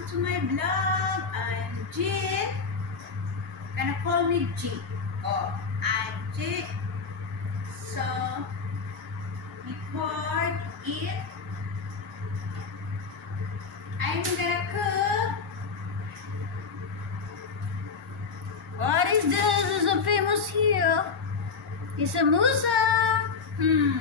welcome to my vlog. I'm Jit. Gonna call me G. Oh, I'm Jit. So, before we eat, I'm gonna cook. What is this? Is so famous here? It's a musa. I'm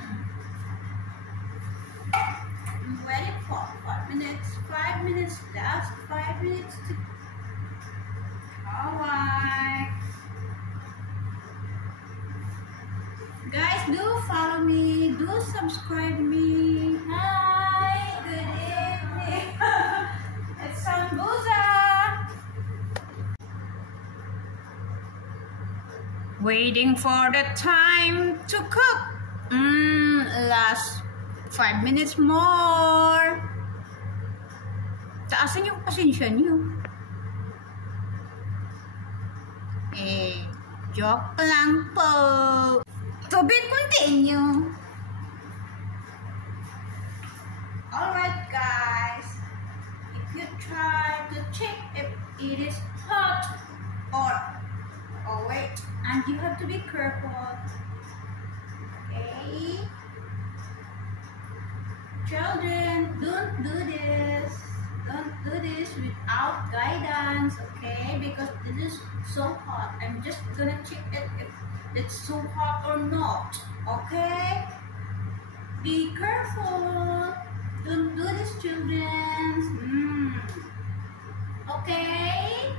waiting for 5 minutes. 5 minutes. Last 5 minutes to. Alright. Guys, do follow me. Do subscribe me. Hi. Good evening. It's sambusa. Waiting for the time to cook. Last 5 minutes more. Taasan yung pasensya niyo. Joke lang po. To be continue. Alright guys. If you try to check if it is hot or wait, and you have to be careful. Okay? Children, don't do this. Don't do this without guidance, okay? Because this is so hot. I'm just gonna check it if it's so hot or not, okay? Be careful. Don't do this, children. Okay?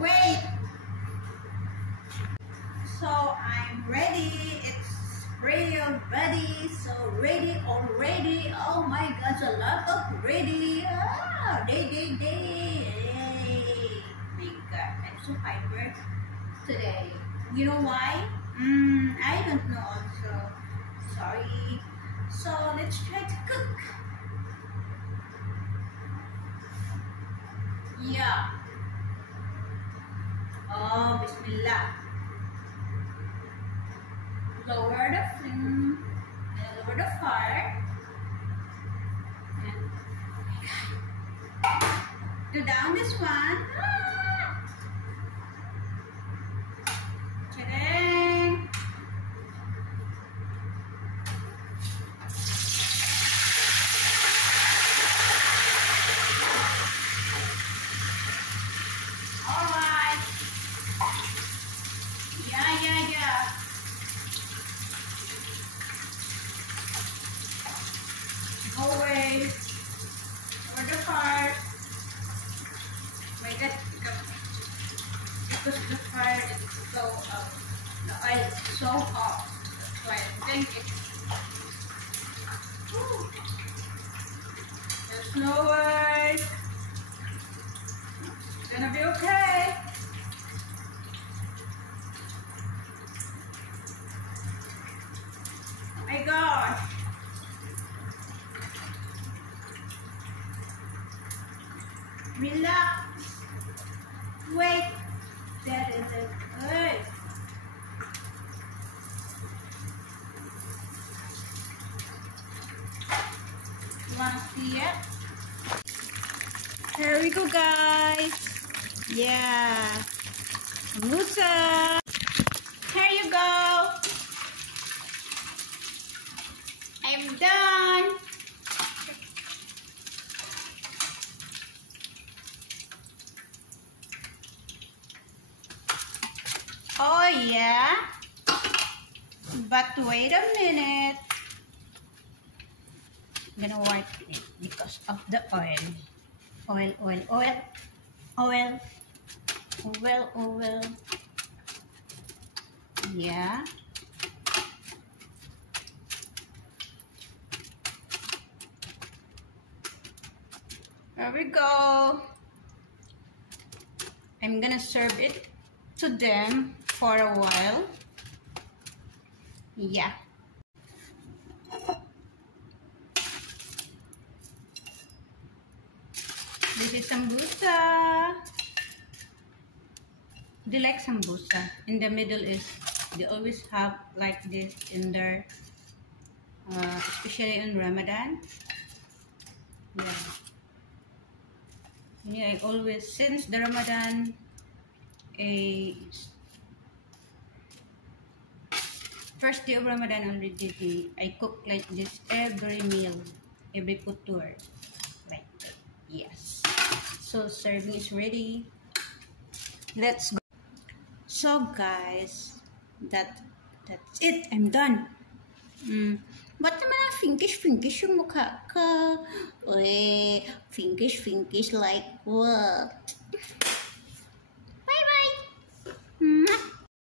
Wait. So I'm ready. It's ready already. So ready already. Oh my gosh, a lot of ready. Day. My God, I'm so hyper today. You know why? I don't know also. Sorry. So let's try to cook. Yeah. Oh, Bismillah. Lower the flame, and lower the fire. And, oh my God. Do down this one. Ta-dang. Alright. Yeah. Go away. Over the fire. Wait, because the fire is so the oil is so hot. That's why I think it's. There's no way. It's gonna be okay. Oh my gosh. Relax. Wait. That is it. Good. You wanna see it? Here we go, guys. Yeah. Musa. Here you go. I'm done. Oh yeah, but wait a minute. I'm gonna wipe it because of the oil. Oil. Yeah. There we go. I'm gonna serve it to them for a while. Yeah. This is sambusa. They like sambusa. In the middle is, they always have like this in their, especially in Ramadan. Yeah. Yeah, I always, since the Ramadan, a first day of Ramadan already, I cook like this every meal, every couture, like that. Yes. So serving is ready. Let's go. So guys, that's it. I'm done. Ba't naman pinkish yung mukha ka? Pinkish like what?